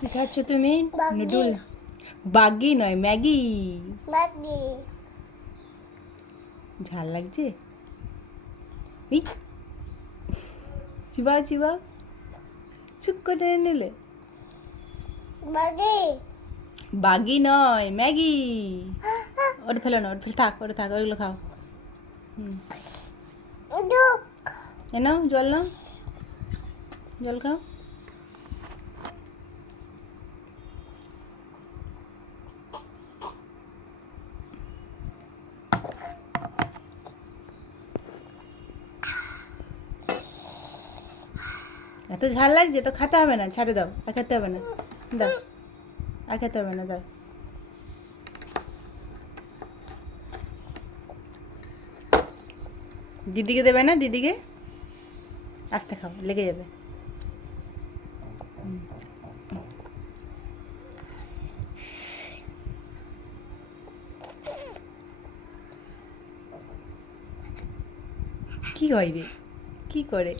কি খাচ্ছ তুমি? নুডল। বাগি নয়, ম্যাগি। ঝাল লাগছে? এই চিবাও চিবাও, চুপ করে নিলে। বাগি নয়, ম্যাগি। ওটা ফেলো না, ওটা ফেলে থাক, ওটা থাক, ওইগুলো খাও। এ নাও জল, নাও জল খাও। এত ঝাল লাগছে তো খেতে হবে না, ছাড়ে দাও, আর খেতে হবে না, দাও, আর খেতে হবে না, দাও। দিদিকে দেবে না? দিদিকে আস্তে খাও, লেগে যাবে। কি হয় রে, কি করে?